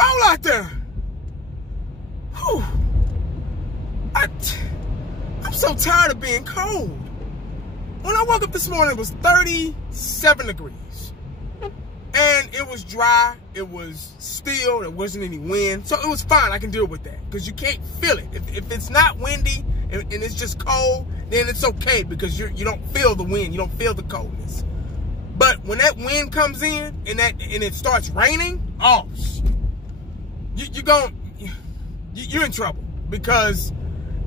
cold out there. Whew. I'm so tired of being cold. When I woke up this morning, it was 37 degrees. And it was dry. It was still. There wasn't any wind. So it was fine. I can deal with that because you can't feel it. If it's not windy and it's just cold, then it's okay because you don't feel the wind. You don't feel the coldness. But when that wind comes in and it starts raining, oh, you're in trouble because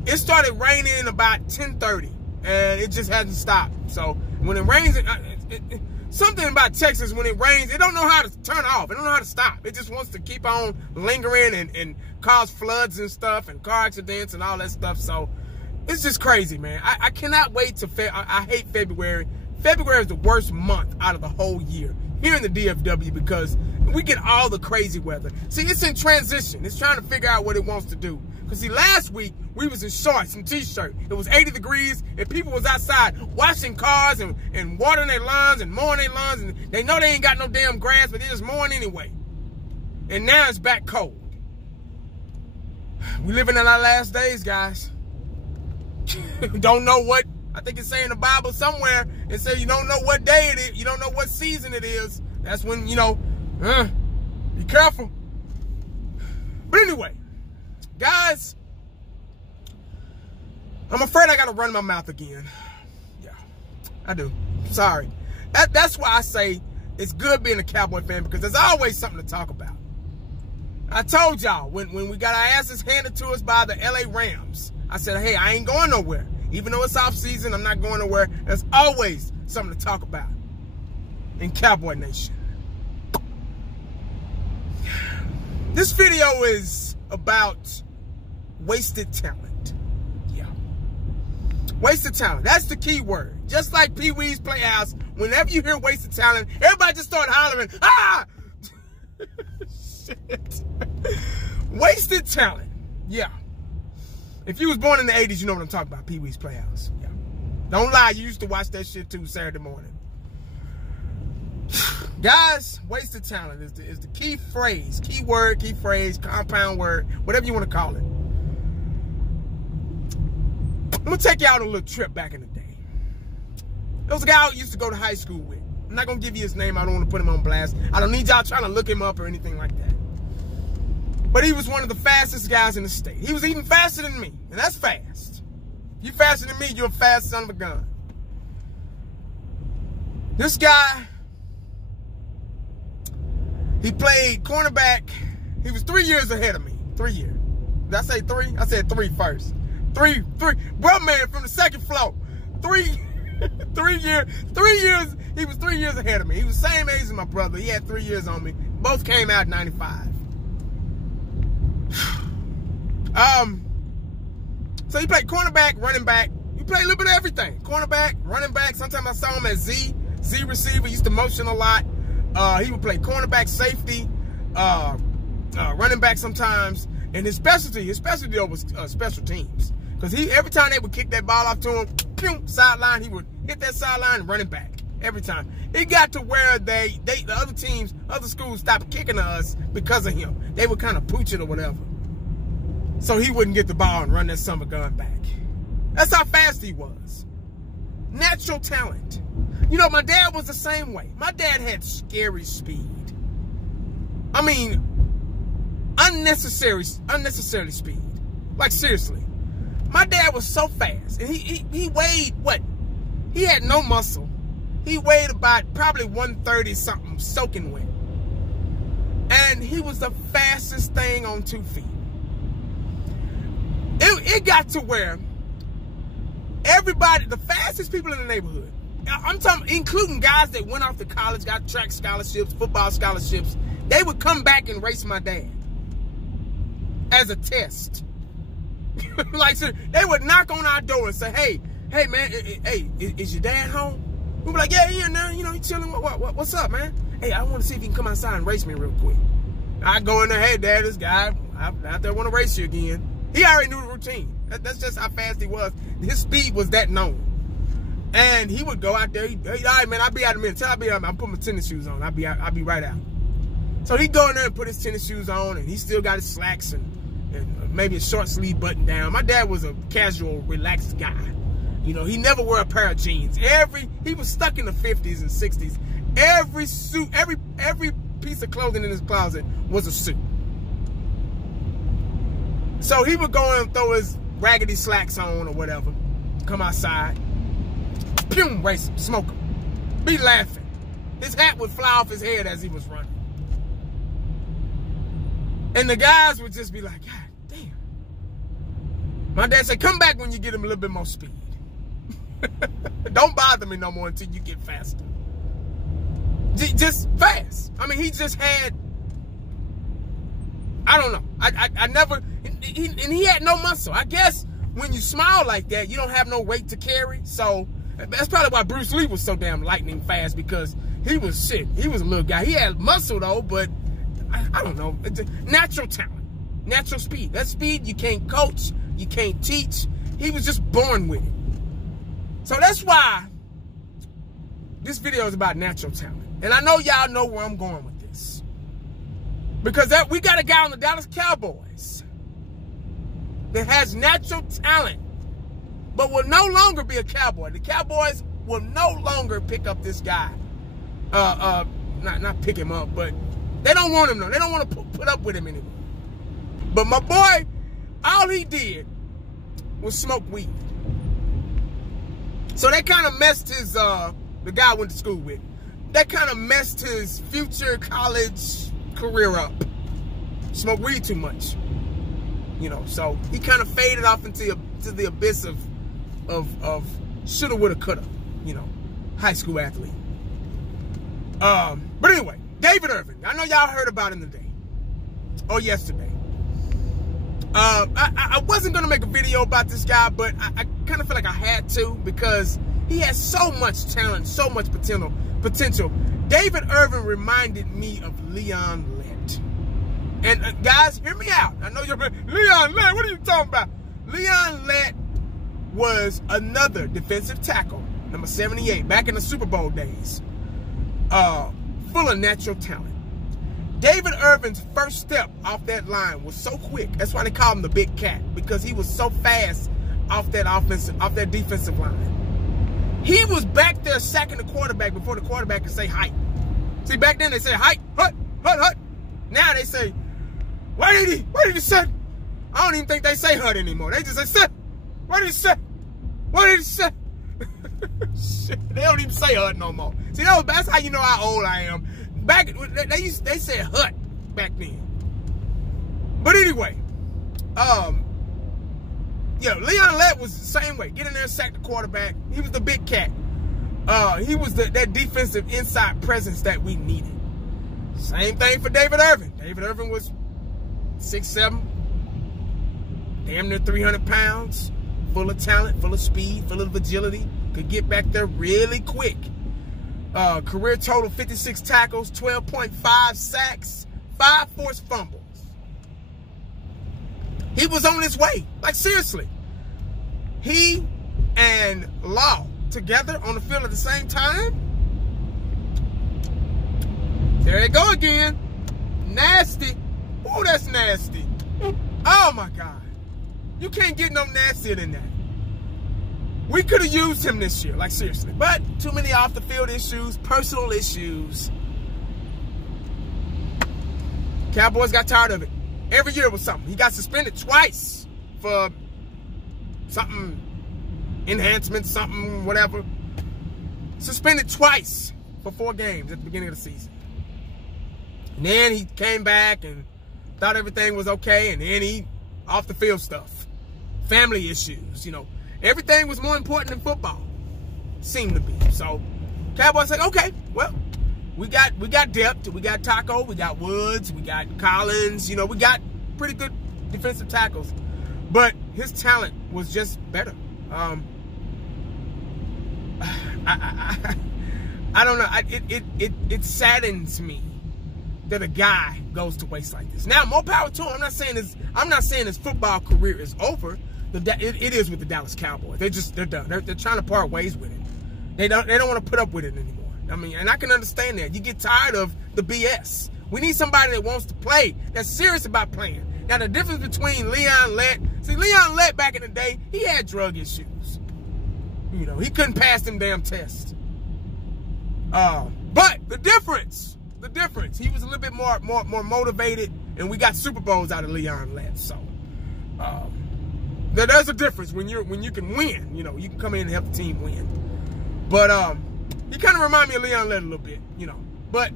it started raining about 10:30 and it just hasn't stopped. So when it rains, something about Texas, when it rains, it don't know how to turn off. It don't know how to stop. It just wants to keep on lingering and cause floods and stuff and car accidents and all that stuff. So it's just crazy, man. I cannot wait to I hate February. February is the worst month out of the whole year here in the DFW because we get all the crazy weather. See, it's in transition. It's trying to figure out what it wants to do. Because, see, last week, we was in shorts and T-shirt. It was 80 degrees, and people was outside washing cars and watering their lawns and mowing their lawns. And they know they ain't got no damn grass, but they're just mowing anyway. And now it's back cold. We living in our last days, guys. Don't know what. I think it's saying in the Bible somewhere, it says you don't know what day it is, you don't know what season it is. That's when, you know, be careful. But anyway, guys, I'm afraid I got to run my mouth again. Yeah, I do. Sorry. That's why I say it's good being a Cowboy fan because there's always something to talk about. I told y'all when we got our asses handed to us by the LA Rams, I said, hey, I ain't going nowhere. Even though it's off season, I'm not going nowhere. There's always something to talk about in Cowboy Nation. This video is about wasted talent. Yeah. Wasted talent. That's the key word. Just like Pee Wee's Playhouse, whenever you hear wasted talent, everybody just start hollering, ah! Shit. Wasted talent. Yeah. If you was born in the 80s, you know what I'm talking about. Pee Wee's Playhouse. Yeah. Don't lie. You used to watch that shit too Saturday morning. Guys, wasted talent is the key phrase. Key word, key phrase, compound word, whatever you want to call it. I'm going to take you out on a little trip back in the day. There was a guy I used to go to high school with. I'm not going to give you his name. I don't want to put him on blast. I don't need y'all trying to look him up or anything like that. But he was one of the fastest guys in the state. He was even faster than me, and that's fast. If you're faster than me, you're a fast son of a gun. This guy, he played cornerback. He was 3 years ahead of me. 3 years. Did I say 3? I said 3 first. 3. Bro, man, from the second floor. 3 years. He was 3 years ahead of me. He was the same age as my brother. He had 3 years on me. Both came out in 95. So he played cornerback, running back. He played a little bit of everything. Cornerback, running back. Sometimes I saw him as Z receiver. He used to motion a lot. He would play cornerback, safety, running back sometimes. And his specialty was special teams. Because every time they would kick that ball off to him, pew, sideline, he would hit that sideline and run it back. Every time. It got to where the other teams, other schools stopped kicking to us because of him. They would kind of pooch it or whatever. So he wouldn't get the ball and run that summer gun back. That's how fast he was. Natural talent. You know, my dad was the same way. My dad had scary speed. I mean, unnecessary speed. Like, seriously. My dad was so fast. And he weighed, what? He had no muscle. He weighed about probably 130 something, soaking wet. And he was the fastest thing on 2 feet. It got to where everybody, the fastest people in the neighborhood, I'm talking, including guys that went off to college, got track scholarships, football scholarships, they would come back and race my dad as a test. Like, so they would knock on our door and say, hey, man, hey, is your dad home? We'd be like, yeah, he in there, you know, he chilling. What's up, man? Hey, I want to see if he can come outside and race me real quick. I go in there, hey, dad, this guy out there want to race you again. He already knew the routine. That's just how fast he was. His speed was that known. And he would go out there. All right, man, I'll be out in a minute. Tell I'll be out. I'm putting my tennis shoes on. I'll be right out. So he go in there and put his tennis shoes on, and he still got his slacks and maybe a short sleeve button down. My dad was a casual, relaxed guy. You know, he never wore a pair of jeans. He was stuck in the 50s and 60s. Every suit, every piece of clothing in his closet was a suit. So he would go and throw his raggedy slacks on or whatever, come outside, pew, race him, smoke him, be laughing. His hat would fly off his head as he was running. And the guys would just be like, God damn. My dad said, come back when you get him a little bit more speed. Don't bother me no more until you get faster. Just fast. I mean, he just had, I don't know. I never, and he had no muscle. I guess when you smile like that, you don't have no weight to carry. So that's probably why Bruce Lee was so damn lightning fast, because he was shit. He was a little guy. He had muscle though, but I don't know. Natural talent, natural speed. That speed you can't coach, you can't teach. He was just born with it. So that's why this video is about natural talent. And I know y'all know where I'm going with this. Because we got a guy on the Dallas Cowboys that has natural talent, but will no longer be a Cowboy. The Cowboys will no longer pick up this guy. Not pick him up, but they don't want him no. They don't want to put up with him anymore. But my boy, all he did was smoke weed. So that kind of messed his, the guy I went to school with, that kind of messed his future college career up. Smoked weed too much. You know, so he kind of faded off into the abyss of shoulda, woulda, coulda, you know, high school athlete. But anyway, David Irving. I know y'all heard about him today or yesterday. I wasn't going to make a video about this guy, but I kind of feel like I had to, because he has so much talent, so much potential. David Irving reminded me of Leon Lett. And guys, hear me out. I know you're like, Leon Lett, what are you talking about? Leon Lett was another defensive tackle, number 78, back in the Super Bowl days, full of natural talent. David Irving's first step off that line was so quick. That's why they call him the Big Cat, because he was so fast off that defensive line. He was back there sacking the quarterback before the quarterback could say height. See, back then they said height, hut. Now they say, what did he say? I don't even think they say hut anymore. They just say, sit. What did he say? What did he say? Shit, they don't even say hut no more. See, that's how you know how old I am. Back, they said hut back then. But anyway, yeah, Leon Lett was the same way. Get in there and sack the quarterback. He was the Big Cat. He was that defensive inside presence that we needed. Same thing for David Irving. David Irving was 6'7", damn near 300 pounds, full of talent, full of speed, full of agility, could get back there really quick. Career total 56 tackles, 12.5 sacks, 5 forced fumbles. He was on his way. Like, seriously. He and Law together on the field at the same time. There you go again. Nasty. Oh, that's nasty. Oh, my God. You can't get no nastier than that. We could have used him this year, like seriously. But too many off the field issues, personal issues. Cowboys got tired of it. Every year was something. He got suspended twice for something, enhancement, something, whatever. Suspended twice for 4 games at the beginning of the season. And then he came back and thought everything was okay, and then he off the field stuff. Family issues, you know. Everything was more important than football. Seemed to be. So Cowboys said, okay, well, we got depth. We got Taco, we got Woods, we got Collins, you know, we got pretty good defensive tackles. But his talent was just better. I don't know. It saddens me that a guy goes to waste like this. Now, more power to him. I'm not saying his football career is over. It is with the Dallas Cowboys. They're done. They're trying to part ways with it. They don't want to put up with it anymore. I mean, and I can understand that. You get tired of the BS. We need somebody that wants to play, that's serious about playing. Now, the difference between Leon Lett, see, Leon Lett back in the day, he had drug issues. You know, he couldn't pass them damn tests. But the difference, he was a little bit more motivated, and we got Super Bowls out of Leon Lett. So, there's a difference when you can win. You know, you can come in and help the team win. But he kind of remind me of Leon Lett a little bit, you know. But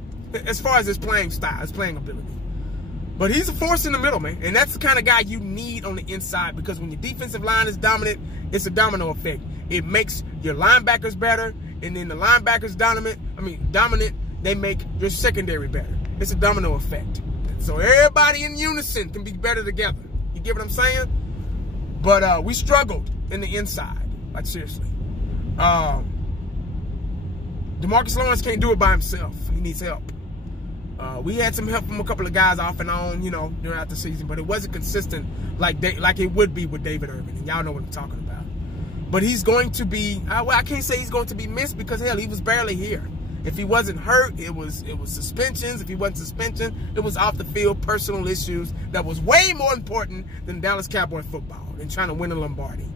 as far as his playing style, his playing ability. But he's a force in the middle, man. And that's the kind of guy you need on the inside, because when your defensive line is dominant, it's a domino effect. It makes your linebackers better, and then the linebackers dominant, they make your secondary better. It's a domino effect. So everybody in unison can be better together. You get what I'm saying? But we struggled in the inside. Like, seriously. DeMarcus Lawrence can't do it by himself. He needs help. We had some help from a couple of guys off and on, you know, throughout the season, but it wasn't consistent like it would be with David Irving. And y'all know what I'm talking about. But he's going to be, well, I can't say he's going to be missed, because, hell, he was barely here. If he wasn't hurt, it was suspensions. If he wasn't suspension, it was off the field personal issues that was way more important than Dallas Cowboy football and trying to win a Lombardi.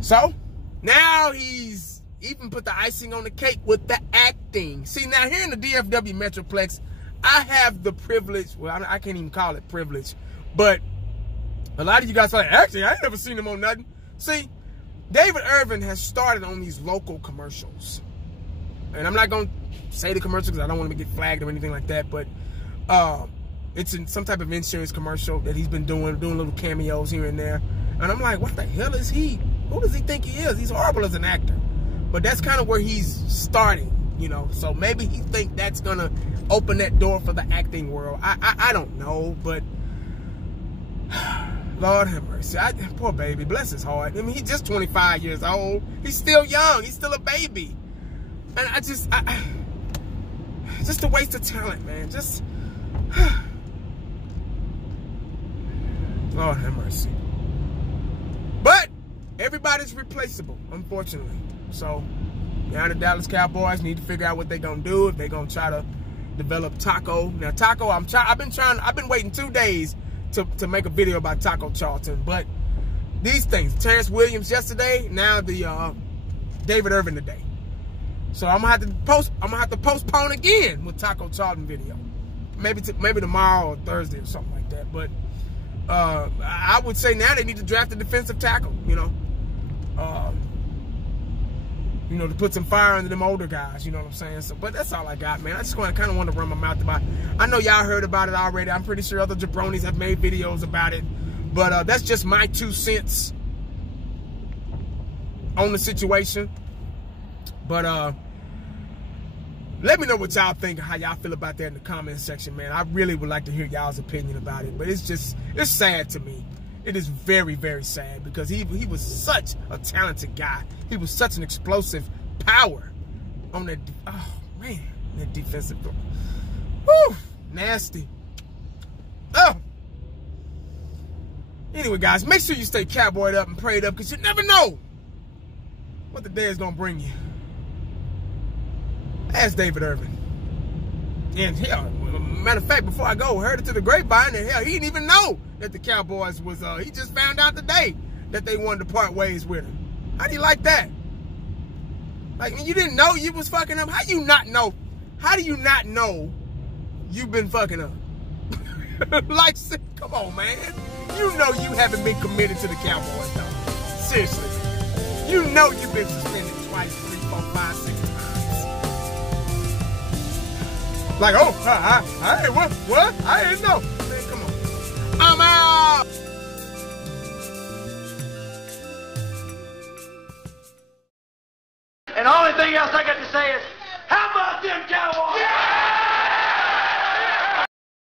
So now he's even put the icing on the cake with the acting. See, now here in the DFW Metroplex, I have the privilege, well, I can't even call it privilege, but a lot of you guys are like, actually, I ain't never seen him on nothing. See, David Irving has started on these local commercials. And I'm not going to say the commercial because I don't want to get flagged or anything like that, but it's in some type of insurance commercial that he's been doing little cameos here and there. And I'm like, what the hell is he? Who does he think he is? He's horrible as an actor. But that's kind of where he's starting, you know. So maybe he think that's going to open that door for the acting world. I don't know, but Lord have mercy. Poor baby, bless his heart. I mean, he's just 25 years old. He's still young. He's still a baby. And just a waste of talent, man. Just, Lord have mercy. But everybody's replaceable, unfortunately. So now the Dallas Cowboys need to figure out what they're gonna do, if they're gonna try to develop Taco. Now Taco, I've been waiting 2 days to make a video about Taco Charlton. But these things, Terrence Williams yesterday, now the David Irving today. So I'm gonna have to postpone again with Taco Charlton video. Maybe tomorrow or Thursday or something like that. But I would say now they need to draft a defensive tackle, you know. To put some fire under them older guys, you know what I'm saying? So, but that's all I got, man. I just kind of want to run my mouth about it. I know y'all heard about it already. I'm pretty sure other jabronis have made videos about it. But that's just my 2 cents on the situation. But let me know what y'all think, how y'all feel about that in the comment section, man. I really would like to hear y'all's opinion about it. But it's sad to me. It is very, very sad, because he was such a talented guy. He was such an explosive power on that. Oh man, that defensive. Woo, nasty. Oh. Anyway, guys, make sure you stay cowboyed up and prayed up, because you never know what the day is gonna bring you. Ask David Irving. And hell, matter of fact, before I go, heard it to the grapevine, and hell, he didn't even know that the Cowboys was, he just found out today that they wanted to part ways with him. How do you like that? Like, you didn't know you was fucking up? How do you not know? How do you not know you've been fucking up? Like, come on, man. You know you haven't been committed to the Cowboys, though. Seriously. You know you've been suspended twice, 3, 4, 5, 6 times. Like, oh, hey, what? I didn't know. Man, come on. I'm out. And the only thing else I got to say is, how about them Cowboys?